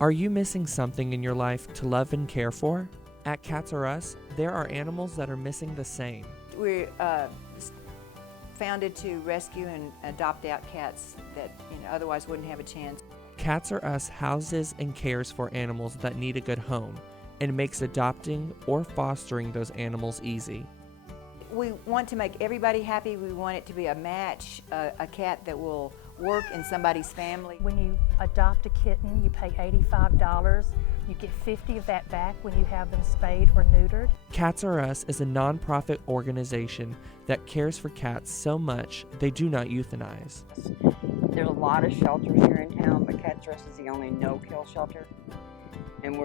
Are you missing something in your life to love and care for? At Cats Are Us, there are animals that are missing the same. We're founded to rescue and adopt out cats that otherwise wouldn't have a chance. Cats Are Us houses and cares for animals that need a good home and makes adopting or fostering those animals easy. We want to make everybody happy. We want it to be a match, a cat that will work in somebody's family. When you adopt a kitten, you pay $85. You get $50 of that back when you have them spayed or neutered. Cats Are Us is a nonprofit organization that cares for cats so much they do not euthanize. There's a lot of shelters here in town, but Cats Are Us is the only no-kill shelter, and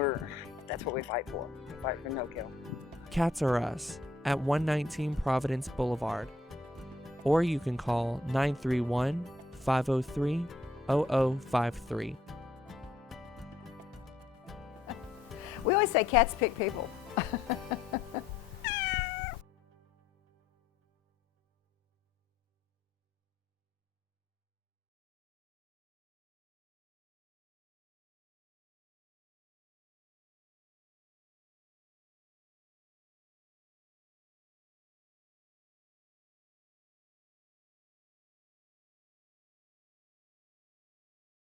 that's what we fight for. We fight for no-kill. Cats Are Us at 119 Providence Boulevard, or you can call 931-503-0053. We always say cats pick people.